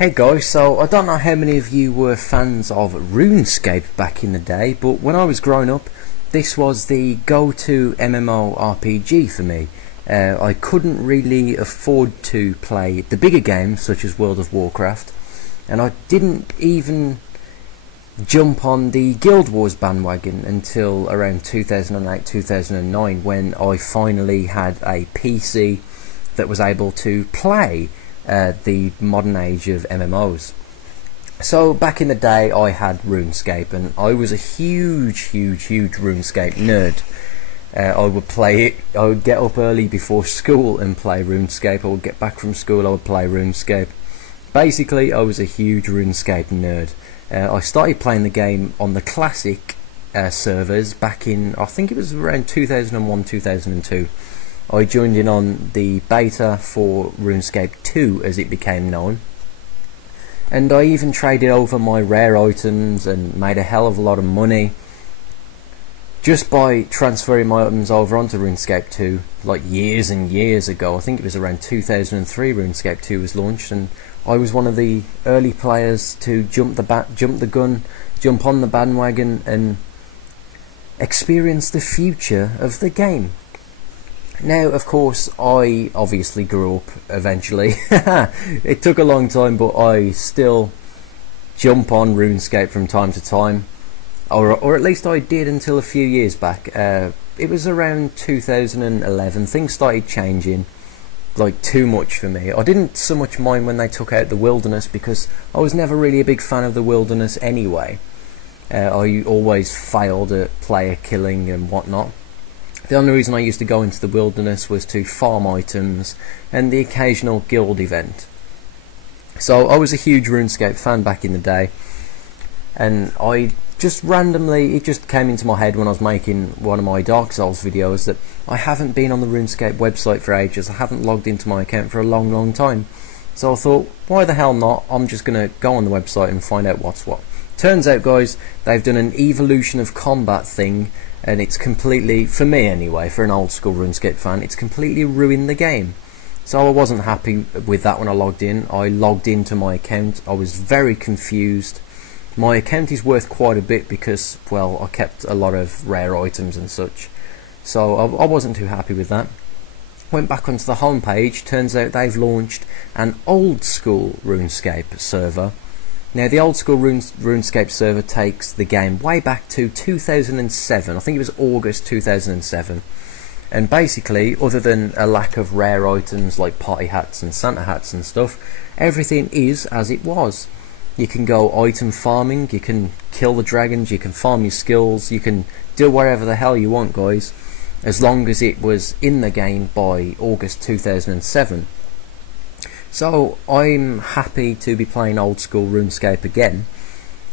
Hey guys, so I don't know how many of you were fans of RuneScape back in the day, but when I was growing up, this was the go-to MMORPG for me. I couldn't really afford to play the bigger games such as World of Warcraft, and I didn't even jump on the Guild Wars bandwagon until around 2008-2009 when I finally had a PC that was able to play the modern age of MMOs. So back in the day I had RuneScape, and I was a huge RuneScape nerd. I would play it. I would get up early before school and play RuneScape. I would get back from school, I would play RuneScape. Basically I was a huge RuneScape nerd. I started playing the game on the classic servers back in, I think it was around 2001-2002. I joined in on the beta for RuneScape 2 as it became known, and I even traded over my rare items and made a hell of a lot of money just by transferring my items over onto RuneScape 2 like years and years ago. I think it was around 2003 RuneScape 2 was launched, and I was one of the early players to jump on the bandwagon and experience the future of the game. Now, of course, I obviously grew up eventually. It took a long time, but I still jump on RuneScape from time to time, or at least I did until a few years back. It was around 2011. Things started changing, like too much for me. I didn't so much mind when they took out the wilderness, because I was never really a big fan of the wilderness anyway. I always failed at player killing and whatnot. The only reason I used to go into the wilderness was to farm items and the occasional guild event. So I was a huge RuneScape fan back in the day, and I just randomly, it just came into my head when I was making one of my Dark Souls videos that I haven't been on the RuneScape website for ages. I haven't logged into my account for a long time. So I thought, why the hell not? I'm just going to go on the website and find out what's what. Turns out, guys, they've done an evolution of combat thing, and it's completely, for me anyway, for an old school RuneScape fan, it's completely ruined the game. So I wasn't happy with that when I logged in. I logged into my account. I was very confused. My account is worth quite a bit because, well, I kept a lot of rare items and such. So I wasn't too happy with that. Went back onto the home page. Turns out they've launched an old school RuneScape server. Now, the old school RuneScape server takes the game way back to 2007. I think it was August 2007. And basically, other than a lack of rare items like party hats and Santa hats and stuff, everything is as it was. You can go item farming, you can kill the dragons, you can farm your skills, you can do whatever the hell you want, guys, as long as it was in the game by August 2007. So I'm happy to be playing old school RuneScape again,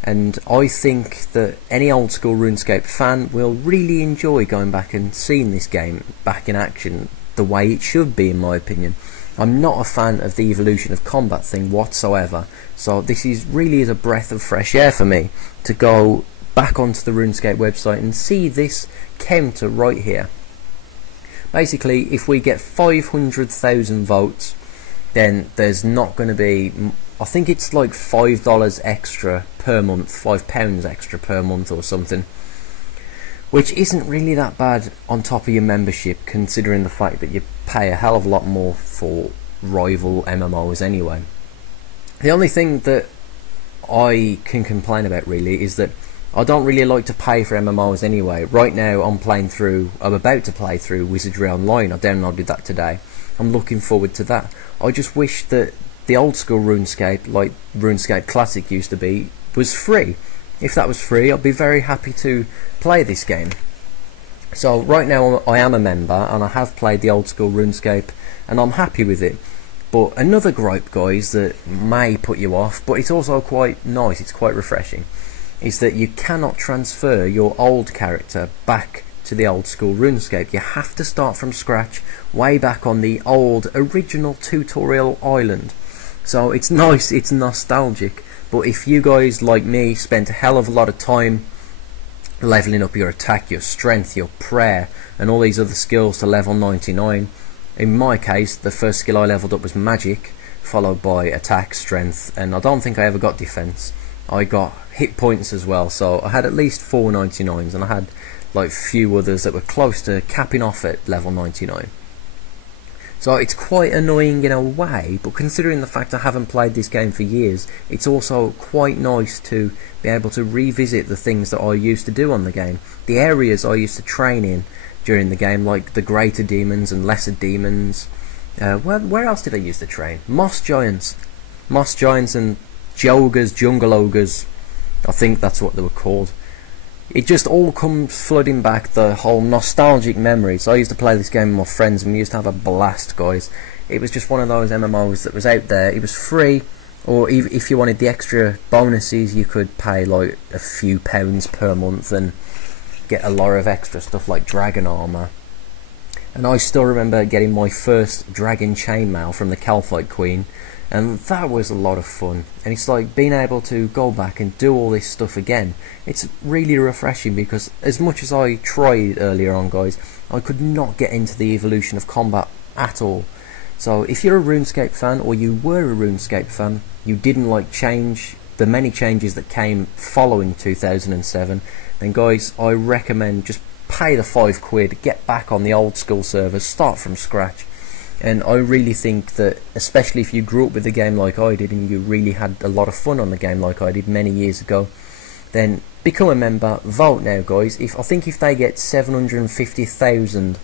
and I think that any old school RuneScape fan will really enjoy going back and seeing this game back in action the way it should be, in my opinion. I'm not a fan of the evolution of combat thing whatsoever, so this really is a breath of fresh air for me to go back onto the RuneScape website and see this counter right here. Basically, if we get 500,000 votes, then there's not going to be, I think it's like $5 extra per month, £5 extra per month or something, which isn't really that bad on top of your membership, considering the fact that you pay a hell of a lot more for rival MMOs anyway. The only thing that I can complain about really is that I don't really like to pay for MMOs anyway. Right now I'm about to play through Wizardry Online. I downloaded that today. I'm looking forward to that. I just wish that the old school RuneScape, like RuneScape Classic used to be, was free. If that was free, I'd be very happy to play this game. So right now I am a member, and I have played the old school RuneScape, and I'm happy with it. But another gripe, guys, that may put you off, but it's also quite nice, it's quite refreshing, is that you cannot transfer your old character back to the old school RuneScape. You have to start from scratch, way back on the old original tutorial island. So it's nice, it's nostalgic, but if you guys like me spent a hell of a lot of time leveling up your attack, your strength, your prayer and all these other skills to level 99, In my case, the first skill I leveled up was magic, followed by attack, strength, and I don't think I ever got defense. I got hit points as well, so I had at least 4 99s, and I had like few others that were close to capping off at level 99. So it's quite annoying in a way, but considering the fact I haven't played this game for years, it's also quite nice to be able to revisit the things that I used to do on the game. The areas I used to train in during the game, like the greater demons and lesser demons. Where else did I used to train? Moss giants and Jogers, jungle ogres, I think that's what they were called. It just all comes flooding back, the whole nostalgic memories. I used to play this game with my friends and we used to have a blast, guys. It was just one of those MMOs that was out there. It was free, or if you wanted the extra bonuses, you could pay like a few pounds per month and get a lot of extra stuff like dragon armor. And I still remember getting my first dragon chainmail from the Calphite Queen, and that was a lot of fun. And it's like being able to go back and do all this stuff again. It's really refreshing, because as much as I tried earlier on, guys, I could not get into the evolution of combat at all. So if you're a RuneScape fan, or you were a RuneScape fan, you didn't like the many changes that came following 2007, then guys, I recommend just pay the £5, get back on the old school servers, start from scratch. And I really think that, especially if you grew up with the game like I did and you really had a lot of fun on the game like I did many years ago, then become a member, vote now, guys. I think if they get 750,000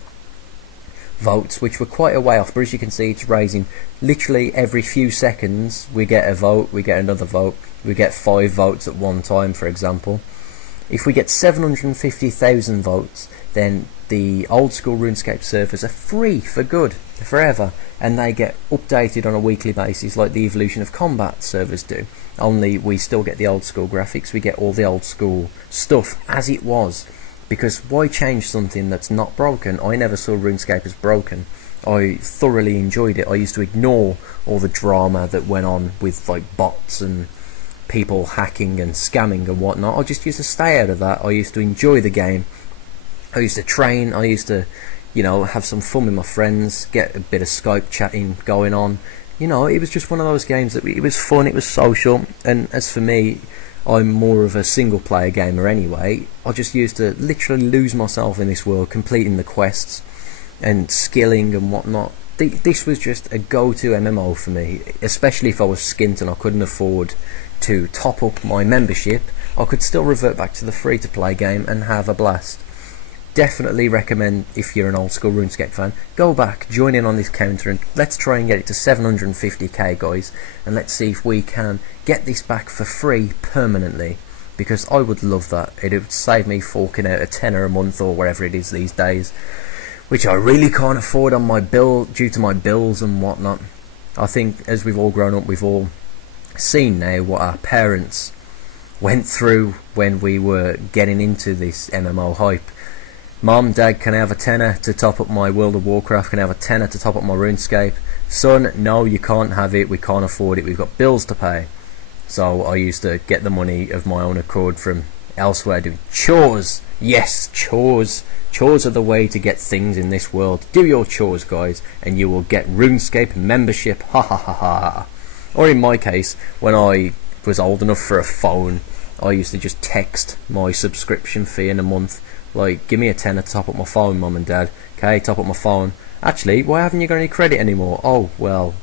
votes, which we're quite a way off, but as you can see, it's raising literally every few seconds. We get a vote, we get another vote, we get 5 votes at one time, for example. If we get 750,000 votes, then the old school RuneScape servers are free for good, forever, and they get updated on a weekly basis like the Evolution of Combat servers do. Only we still get the old school graphics, we get all the old school stuff as it was, because why change something that's not broken? I never saw RuneScape as broken. I thoroughly enjoyed it. I used to ignore all the drama that went on with like bots and people hacking and scamming and whatnot. I just used to stay out of that. I used to enjoy the game. I used to train, I used to, have some fun with my friends, get a bit of Skype chatting going on. It was just one of those games that it was fun, it was social, and as for me, I'm more of a single player gamer anyway. I just used to literally lose myself in this world, completing the quests and skilling and whatnot. This was just a go-to MMO for me, especially if I was skint and I couldn't afford to top up my membership. I could still revert back to the free-to-play game and have a blast. Definitely recommend, if you're an old school RuneScape fan, go back, join in on this counter, and let's try and get it to 750k, guys, and let's see if we can get this back for free permanently, because I would love that. It would save me forking out a tenner a month or whatever it is these days, which I really can't afford on my bill due to my bills and whatnot. I think as we've all grown up, we've all seen now what our parents went through when we were getting into this MMO hype. Mom, Dad, can I have a tenner to top up my World of Warcraft? Can I have a tenner to top up my RuneScape? Son, no, you can't have it. We can't afford it. We've got bills to pay. So I used to get the money of my own accord from elsewhere, doing chores. Yes, chores. Chores are the way to get things in this world. Do your chores, guys, and you will get RuneScape membership. Ha ha ha ha. Or in my case, when I was old enough for a phone, I used to just text my subscription fee in a month. Like, give me a tenner to top up my phone, Mum and Dad. Okay, top up my phone. Actually, why haven't you got any credit anymore? Oh, well,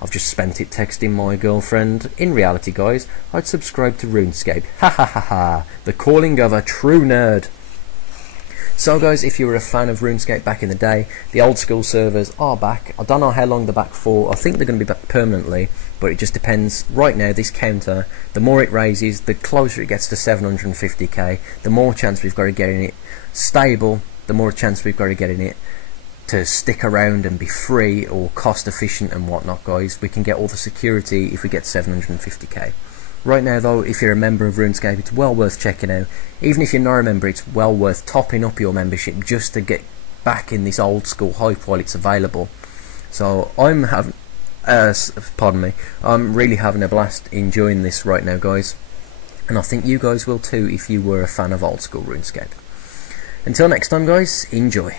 I've just spent it texting my girlfriend. In reality, guys, I'd subscribe to RuneScape. Ha ha ha ha. The calling of a true nerd. So guys, if you were a fan of RuneScape back in the day, the old school servers are back. I don't know how long they're back for. I think they're going to be back permanently, but it just depends. Right now, this counter, the more it raises, the closer it gets to 750k, the more chance we've got to get in it stable, the more chance we've got to get in it to stick around and be free or cost efficient and whatnot, guys. We can get all the security if we get 750k. Right now though, if you're a member of RuneScape, it's well worth checking out. Even if you're not a member, it's well worth topping up your membership just to get back in this old school hype while it's available. So I'm really having a blast enjoying this right now, guys, and I think you guys will too if you were a fan of old school RuneScape. Until next time, guys, enjoy.